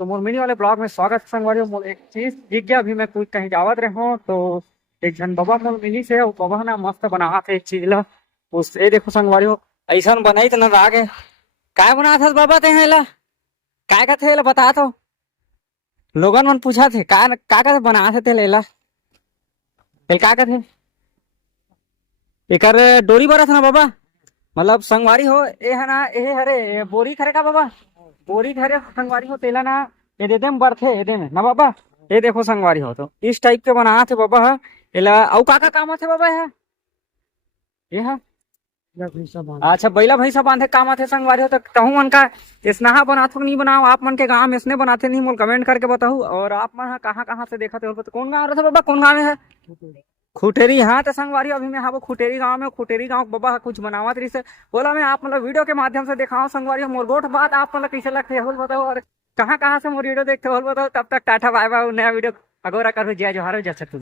तो मोर मिनी वाले ब्लॉग में स्वागत है संगवारी। मोर एक चीज दिख गया, अभी मैं कुछ कहीं जावत रहे हूँ तो एक जन बाबा मोर मिनी से वो बाबा ना मस्त बना थे एक चीज ला। उस ये देखो संगवारी हो ऐसा बनाई तो न आगे काय बना था बाबा ते ला काय का थे बता तो लोगन मन पूछा थे का बना थे लेला का थे एकर डोरी बरा था ना बाबा, मतलब संगवारी हो ए है ना ए हरे बोरी खरे का बाबा, बोरी खरे संगवारी हो तेला ना ये दे देम बरथे ये दे में ना बाबा। ये देखो संगवारी हो तो इस टाइप के बना थे बाबा है एला औ का काम आथे बाबा है ये है। अच्छा बैला भैंसा बांधे काम आथे संगवारी हो तो कहूँ मन का इसना बनाथो नहीं बनाओ आप मन के गाँव में इसने बनाते नहीं मोल कमेंट करके बताओ। और आप मन कहाँ से देखा थे तो कौन गाँव रहे बाबा, कौन गाँव में है खुटेरी। हाँ तो संगवारी अभी मैं हाँ वो खुटेरी गांव में, खुटेरी गांव बाबा कुछ बनावत रही से बोला मैं आप मतलब वीडियो के माध्यम से दिखाऊं संगवारी मोर गोठ बात आप मतलब कैसे लगते है बताओ और कहाँ से मोर वीडियो देखते हो बताओ। तब तक टाटा बाय बाय, नया वीडियो अगोरा करो जय जोहार जय सतगुरु।